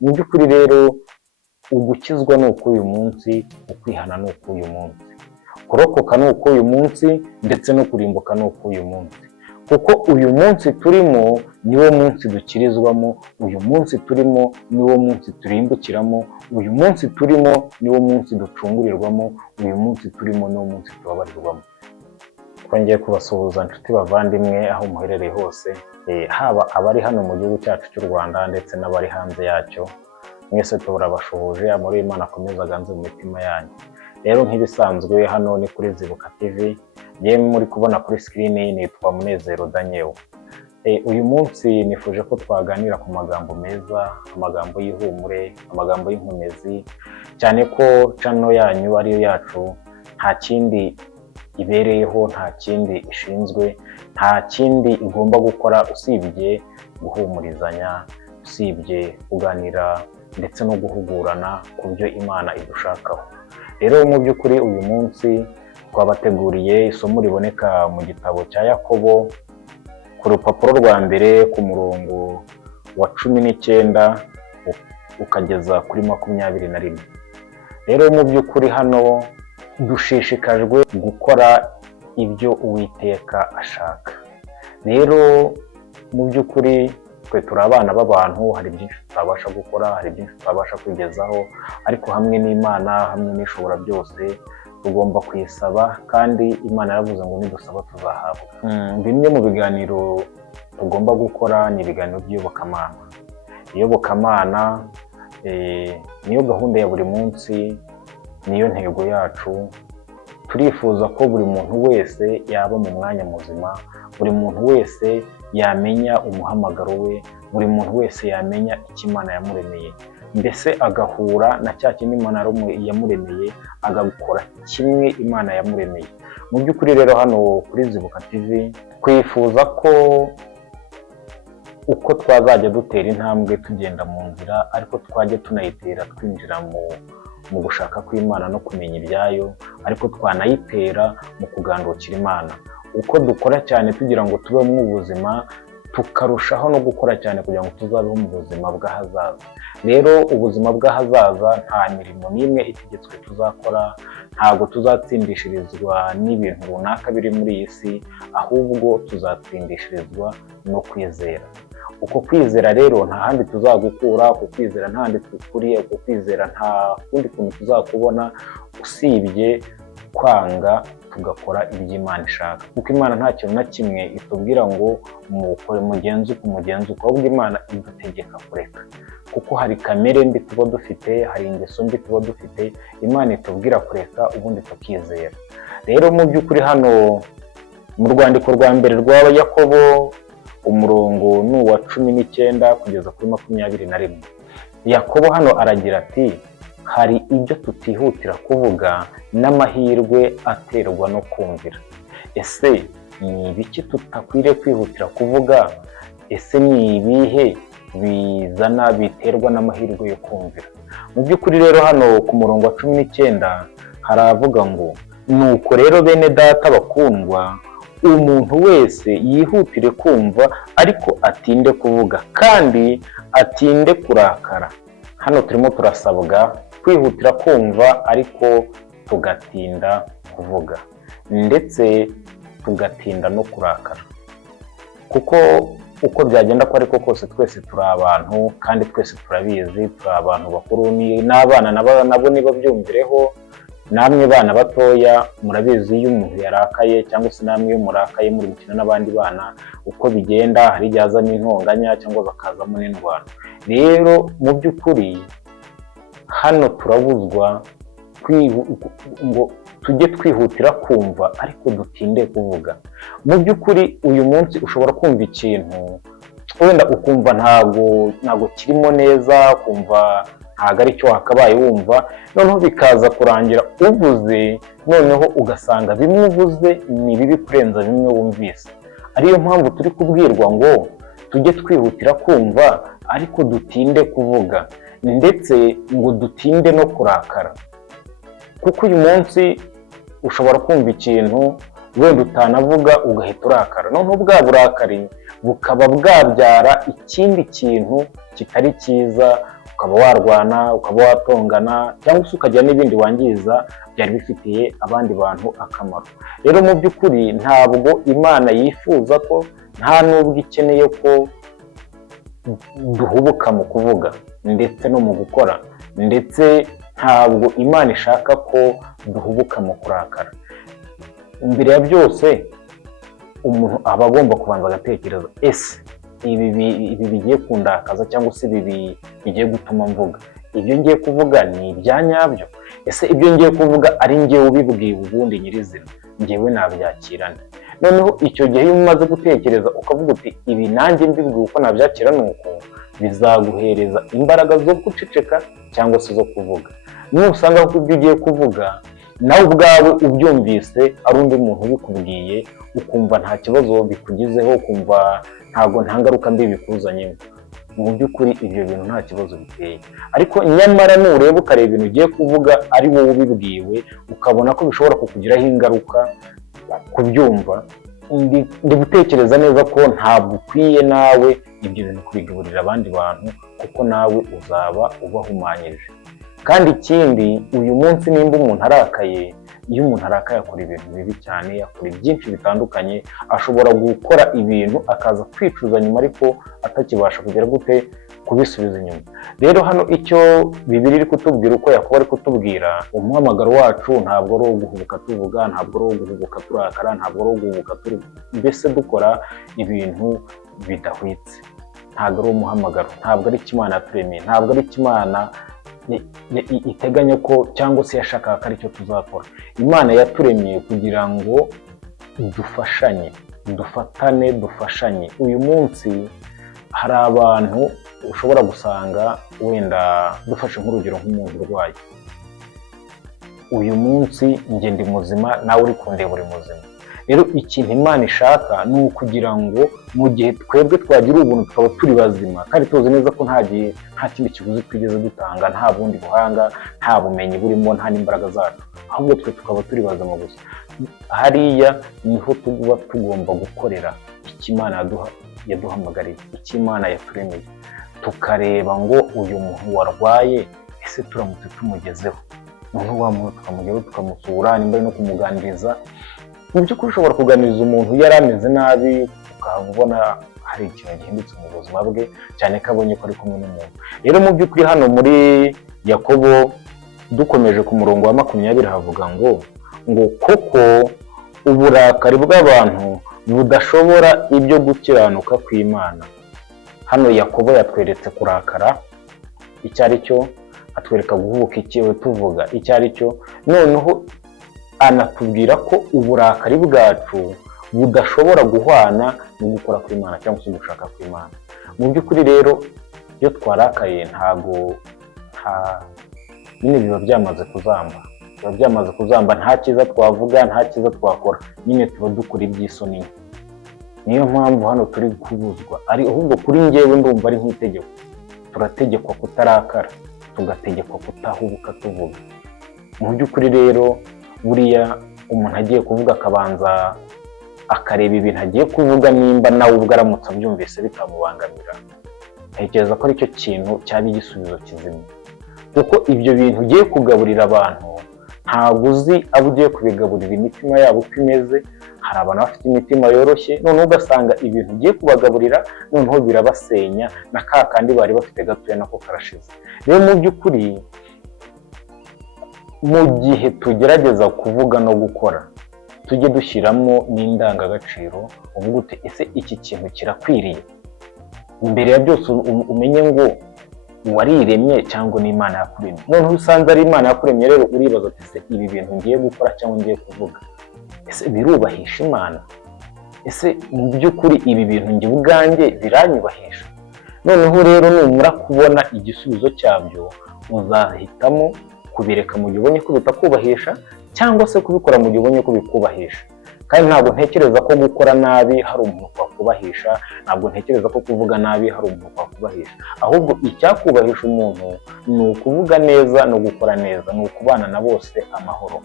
Mu by'ukuri rero ugukizwa ni uk'uyu munsi, ukwihana ni uk'uyu munsi, kurokoka ni uk'uyu munsi ndetse no kurimbuka ni uk'uyu munsi, kuko uyu munsi turimo niwo munsi dukirizwamo, uyu munsi turimo niwo munsi turimbukiramo, uyu munsi turimo niwo munsi ducungurirwamo, uyu munsi turimo niwo munsi tubabarirwamo. Twongeye kubasuhuza inshuti bavandimwe aho muherereye hose, haba abari hano mu gihugu cyacu cy'u Rwanda ndetse n'abari hanze yacyo, mwese turabashuhuje, amahoro y'Imana akomeza aganze mu mitima yanyu. Rero nk'ibisanzwe hano ni kuri Zibuka TV, yewe muri kubona kuri screen nitwa Munezero Daniel. Uyu munsi nifuje ko twaganira ku magambo meza, amagambo y'ihumure, amagambo y'inkomezi, cyane ko channel yanyu ariyo yacu, nta kindi ibereyeho, nta kindi ishinzwe, nta kindi igomba gukora usibye guhumurizanya, usibye kuganira ndetse no guhugurana ku byo Imana idushakaho. Rero mu by'ukuri uyu munsi twabateguriye isomo riboneka mu gitabo cya Yakobo ku rupapuro rwa mbere ku murongo wa 19 ukageza kuri 21. Rero mu by'ukuri hano dushishikajwe gukora ibyo Uwiteka ashaka. Rero mu by'ukuri twe turi abana b'abantu, hari byinshi tutabasha gukora, hari byinshi tutabasha kwigezaho, ariko hamwe n'Imana, hamwe n'ishobora byose, tugomba kuyisaba, kandi Imana yaravuze ngo nidusaba tuzahabwa. Bimwe mu biganiro tugomba gukora ni ibiganiro by'iyobokamana. Iyobokamana niyo gahunda ya buri munsi, niyo ntego yacu. Turifuza ko buri muntu wese yaba mu mwanya muzima, buri muntu wese yamenya umuhamagaro we, buri muntu wese yamenya icyo Imana yamuremeye, mbese agahura na cya kindi Imana yamuremeye, agakora kimwe Imana yamuremeye. Mu by'ukuri rero hano kuri Zibuka TV twifuza ko uko twazajya dutera intambwe tugenda mu nzira, ariko twajya tunayitera twinjira mu gushaka kw'Imana no kumenya ibyayo, ariko twanayitera mu kugandukira Imana. Uko dukora cyane tugira ngo tubeho mu buzima, tukarushaho no gukora cyane kugira ngo tuzabeho mu buzima bw'ahazaza. Rero ubuzima bw'ahazaza nta mirimo n'imwe itegetswe tuzakora, ntabwo tuzatsindishirizwa n'ibintu runaka biri muri iyi si, ahubwo tuzatsindishirizwa no kwizera. Uko kwizera rero nta handi tuzagukura, uko kwizera nta handi tukuriye, uko kwizera nta kundi kuntu tuzakubona usibye kwanga tugakora ibyo Imana ishaka, kuko Imana nta kintu na kimwe itubwira ngo mukore mugenzi uko, ahubwo Imana idutegeka kureka, kuko hari kamere mbi tuba dufite, hari ingeso mbi tuba dufite, Imana itubwira kureka ubundi tukizera. Rero mu by'ukuri hano mu rwandiko rwa mbere rwa Yakobo umurongo ni uwa 19 kugeza kuri 21. Yakobo hano aragira ati, hari ibyo tutihutira kuvuga n'amahirwe aterwa no kumvira. Ese ni ibiki tutakwiriye kwihutira kuvuga? Ese ni ibihe bizana biterwa n'amahirwe yo kumvira? Mu by'ukuri rero hano ku murongo wa 19 haravuga ngo, nuko rero bene data bakundwa, umuntu wese yihutire kumva ariko atinde kuvuga, kandi atinde kurakara. Hano turimo turasabwa kwihutira kumva ariko tugatinda kuvuga, ndetse tugatinda no kurakara, kuko uko byagenda ko ariko kose twese turi abantu, kandi twese turabizi, turi abantu bakuru n'abana nabo niba byumvireho. Namwe bana batoya murabizi iyo umuntu yarakaye, cyangwa se namwe iyo murakaye muri gukina n'abandi bana, uko bigenda hari igihe hazamo intonganya cyangwa bakazamo n'indwara. Rero mu by'ukuri hano turabuzwa ngo tujye twihutira kumva ariko dutinde kuvuga. Mu by'ukuri uyu munsi ushobora kumva ikintu wenda ukumva ntago kirimo neza, kumva ntabwo ari cyo wakabaye wumva, noneho bikaza kurangira uvuze, noneho ugasanga bimwe uvuze ni bibi kurenza bimwe wumvise. Ariyo mpamvu turi kubwirwa ngo tujye twihutira kumva ariko dutinde kuvuga, ndetse ngo dutinde no kurakara, kuko uyu munsi ushobora kumva ikintu wenda utanavuga ugahita urakara, noneho bwa burakari bukaba bwabyara ikindi kintu kitari cyiza, ukaba warwana, ukaba watongana, cyangwa se ukagira n'ibindi wangiza byari bifitiye abandi bantu akamaro. Rero mu by'ukuri ntabwo Imana yifuza ko, nta n'ubwo ikeneye ko duhubuka mu kuvuga ndetse no mu gukora, ndetse ntabwo Imana ishaka ko duhubuka mu kurakara. Mbere ya byose umuntu aba agomba kubanza agatekereza, ese ibi bigiye kundakaza cyangwa se ibi bigiye gutuma mvuga, ibyo ngiye kuvuga ni ibya nyabyo? Ese ibyo ngiye kuvuga ari njyewe ubibwiye ubundi nyirizina, njyewe nabyakirana? Noneho icyo gihe iyo umaze gutekereza ukavuga uti ibi nanjye mbibwiye uko nabyakira ni uko, bizaguhereza imbaraga zo guceceka cyangwa se zo kuvuga. Nusanga ko ibyo ugiye kuvuga nawe ubwawe ubyumvise ari undi muntu ubikubwiye, ukumva nta kibazo bikugizeho, ukumva ntabwo nta ngaruka mbi bikuzanyemo, mu by'ukuri ibyo bintu nta kibazo biteye. Ariko nyamara nureba ukareba ibintu ugiye kuvuga ari wowe ubibwiwe, ukabona ko bishobora kukugiraho ingaruka kubyumva, ndi gutekereza neza ko ntabwo ukwiye nawe ibyo bintu kubigaburira abandi bantu, kuko nawe uzaba ubahumanyije. Kandi ikindi, uyu munsi nimba umuntu arakaye, iyo umuntu arakaye akora ibintu bibi cyane, akora byinshi bitandukanye, ashobora gukora ibintu akaza kwicuza nyuma ariko atakibasha kugera gute kubisubiza inyuma. Rero hano icyo Bibiliya iri kutubwira, uko Yakobo ari kutubwira, umuhamagaro wacu ntabwo ari uwo guhubuka tuvuga, ntabwo ari uwo guhubuka turakara, ntabwo ari uwo guhubuka mbese dukora ibintu bidahwitse. Ntabwo ari umuhamagaro, ntabwo ari Imana yaturemeye, ntabwo ari Imana iteganya ko cyangwa se yashakaga ko aricyo tuzakora. Imana yaturemeye kugira ngo dufashanye, dufatane, dufashanye. Uyu munsi hari abantu ushobora gusanga, wenda dufashe nk'urugero nk'umuntu urwaye, uyu munsi njye ndi muzima, nawe uri kundeba uri muzima. Rero ikintu Imana ishaka ni ukugira ngo mu gihe twebwe twagira ubuntu tukaba turi bazima, kandi tuzi neza ko nta kindi kiguzi twigeze dutanga, nta bundi buhanga, nta bumenyi burimo, nta n'imbaraga zacu, ahubwo twe tukaba turi bazima gusa. Hariya niho tuba tugomba gukorera icyo Imana yaduhamagariye, icyo Imana yaturemeye, tukareba ngo uyu muntu warwaye, ese turamutse tumugezeho, noneho wa muntu tukamugeraho tukamusura, nimba no kumuganiriza. Mu by'ukuri ushobora kuganiriza umuntu yari ameze nabi, ukabona hari ikintu gihindutse mu buzima bwe, cyane ko abonye ko ari kumwe n'umuntu. Rero mu by'ukuri hano muri Yakobo dukomeje ku murongo wa 20 havuga ngo koko uburakari bw'abantu budashobora ibyo gukiranuka kw'Imana. Hano Yakobo yatweretse kurakara icyo ari cyo, atwereka guhubuka icyo tuvuga icyo ari cyo, noneho anatubwira ko uburakari bwacu budashobora guhwana no gukora kw'Imana cyangwa se gushaka kw'Imana. Mu by'ukuri rero iyo twarakaye nyine biba byamaze kuzamba, nta cyiza twavuga, nta cyiza twakora, nyine tuba dukora iby'isoni. Niyo mpamvu hano turi kubuzwa, ahubwo kuri njyewe ndumva ari nk'itegeko, turategekwa kutarakara, tugategekwa kutahubuka tuvuga. Mu by'ukuri rero buriya umuntu agiye kuvuga akabanza akareba ibintu agiye kuvuga, nimba nawe ubwo aramutse abyumvise bitamubangamira, ntekereza ko aricyo kintu cyaba igisubizo kizima. Kuko ibyo bintu ugiye kugaburira abantu, ntabwo uzi abo ugiye kubigaburira imitima yabo uko imeze. Hari abantu bafite imitima yoroshye, noneho ugasanga ibintu ugiye kubagaburira noneho birabasenya, na ka kandi bari bafite gatoya nako karashize. Rero mu by'ukuri mu gihe tugerageza kuvuga no gukora, tujye dushyiramo n'indangagaciro, uvuga uti ese iki kintu kirakwiriye. Mbere ya byose umenye ngo wariremye cyangwa ni Imana yakuremye. Noneho usanze ari Imana yakuremye, rero uribaza ati ese ibi bintu ngiye gukora cyangwa ngiye kuvuga, ese birubahisha Imana? Ese mu by'ukuri ibi bintu njye ubwanjye biranyubahisha? Noneho rero numara kubona igisubizo cyabyo, uzahitamo kubireka mu gihe ubonye ko bitakubahisha, cyangwa se kubikora mu gihe ubonye ko bikubahisha. Kandi ntabwo ntekereza ko gukora nabi hari umuntu wakubahisha, ntabwo ntekereza ko kuvuga nabi hari umuntu wakubahisha. Ahubwo icyakubahisha umuntu ni ukuvuga neza no gukora neza, ni ukubana na bose amahoro.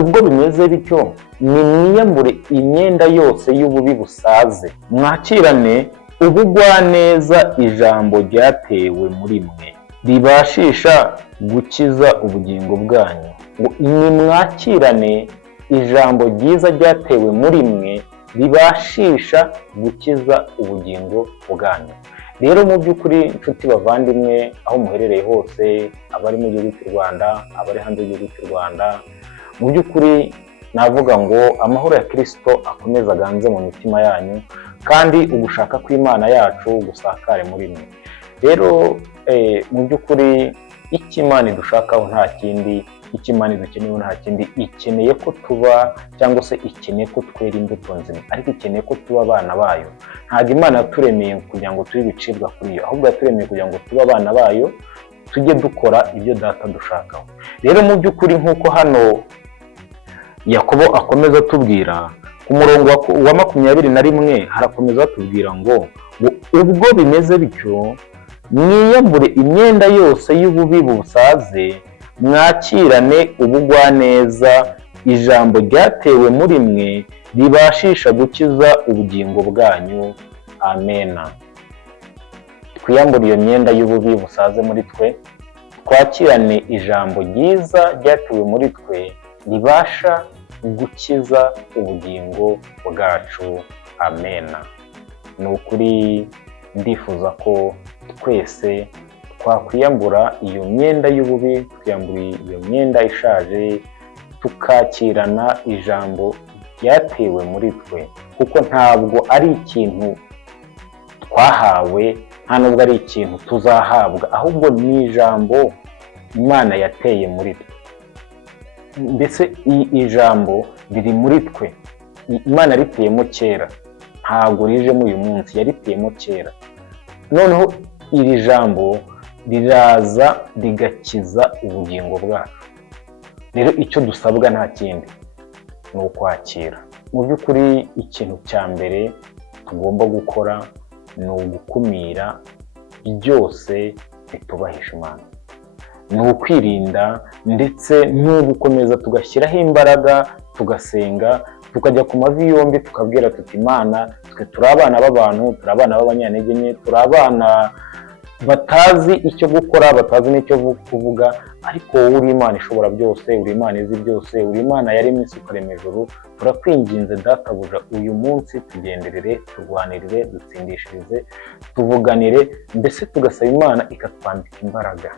Ubwo bimeze bityo, nimwiyambure imyenda yose y'ububi busaze, mwakirane ubugwaneza ijambo ryatewe muri mwe ribashisha gukiza ubugingo bwanyu. Ngo nimwakirane ijambo ryiza ryatewe muri mwe ribashisha gukiza ubugingo bwanyu. Rero mu by'ukuri inshuti bavandimwe, aho muherereye hose, abari mu gihugu cy'u Rwanda, abari hanze y'igihugu cy'u Rwanda, mu by'ukuri navuga ngo amahoro ya Kristo akomeze aganze mu mitima yanyu, kandi ugushaka kw'Imana yacu gusakare muri mwe. Rero mu by'ukuri icyo Imana idushakaho nta kindi, icyo Imana idukeneyeho nta kindi, ikeneye ko tuba cyangwa se ikeneye ko twera imbuto nzima, ariko ikeneye ko tuba abana bayo. Ntabwo Imana yaturemeye kugira ngo tube ibicibwa kuri yo, ahubwo yaturemeye kugira ngo tube abana bayo, tujye dukora ibyo Data dushakaho. Rero mu by'ukuri nk'uko hano Yakobo akomeza atubwira ku murongo wa 21 harakomeza atubwira ngo ubwo bimeze bityo mwiyambure imyenda yose y'ububi busaze, mwakirane ubugwaneza ijambo ryatewe muri mwe ribashisha gukiza ubugingo bwanyu. Amena. Twiyambure iyo myenda y'ububi busaze muri twe, twakirane ijambo ryiza ryatewe muri twe ribasha gukiza ubugingo bwacu. Amena. Ni ukuri ndifuza ko twese twakwiyambura iyo myenda y'ububi, twiyambura iyo myenda ishaje, tukakirana ijambo ryatewe muri twe, kuko ntabwo ari ikintu twahawe, nta nubwo ari ikintu tuzahabwa, ahubwo ni ijambo Imana yateye muri twe. Mbese ijambo riri muri twe, Imana riteyemo kera, ntabwo rijemo uyu munsi, yariteyemo kera. Noneho iri jambo riraza rigakiza ubugingo bwacu. Rero icyo dusabwa nta kindi, ni ukwakira. Mu by'ukuri ikintu cya mbere tugomba gukora ni ugukumira byose bitubahisha Imana, ni ukwirinda, ndetse n'ugukomeza tugashyiraho imbaraga, tugasenga, tukajya ku mavi yombi, tukabwira tuti Imana, twe turi abana b'abantu, turi abana b'abanyantege nke, turi abana batazi icyo gukora, batazi n'icyo kuvuga, ariko wowe uri Imana ishobora byose, uri Imana izi byose, uri Imana yaremye isi ikarema ijuru. Turakwinginze Databuja, uyu munsi tugenderere, turwanirire, dutsindishirize, tuvuganire, mbese tugasaba Imana ikatwambika imbaraga.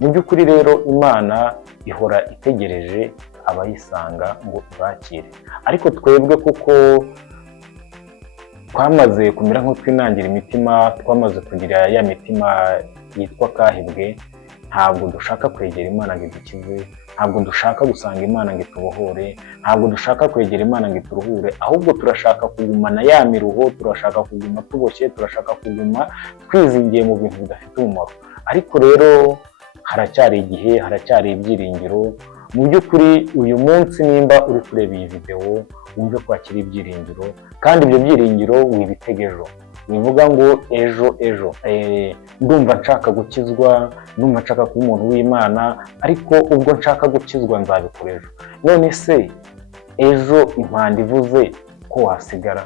Mu by'ukuri rero Imana ihora itegereje abayisanga ngo ibakire, ariko twebwe kuko twamaze kumera nk'utwinangira imitima, twamaze kugira ya mitima yitwa kahibwe, ntabwo dushaka kwegera Imana ngo idukize, ntabwo dushaka gusanga Imana ngo itubohore, ntabwo dushaka kwegera Imana ngo ituruhure, ahubwo turashaka kugumana ya miruho, turashaka kuguma tuboshye, turashaka kuguma twizingiye mu bintu bidafite umumaro. Ariko rero haracyari igihe, haracyari ibyiringiro. Mu by'ukuri uyu munsi nimba uri kureba iyi videwo, wumve ko hakiri ibyiringiro, kandi ibyo byiringiro wibitege ejo. Bivuga ngo ejo ndumva nshaka gukizwa, ndumva nshaka kuba umuntu w'Imana, ariko ubwo nshaka gukizwa nzabikora ejo. None se ejo impanda ivuze ko wasigara?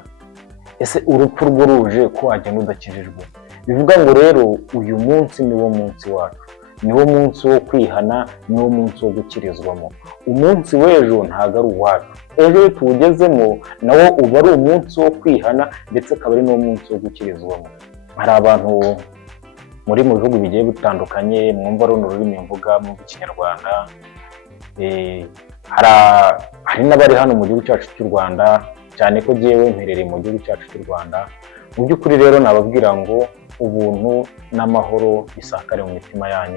Ese urupfu rwo ruje ko wagenda udakijijwe? Bivuga ngo rero uyu munsi niwo munsi wacu, niwo munsi wo kwihana, niwo munsi wo gukirizwamo. Umunsi w'ejo ntabwo ari uwacu, ejo iyo tuwugezemo nawo uba ari umunsi wo kwihana, ndetse akaba ari n'uwo munsi wo gukirizwamo. Hari abantu muri mu bihugu bigiye bitandukanye mwumva runo rurimi mvuga mu Kinyarwanda, hari n'abari hano mu gihugu cyacu cy'u Rwanda, cyane ko jyewe mperereye mu gihugu cyacu cy'u Rwanda. Mu by'ukuri rero nababwira ngo ubuntu n'amahoro bisakare mu mitima yanyu,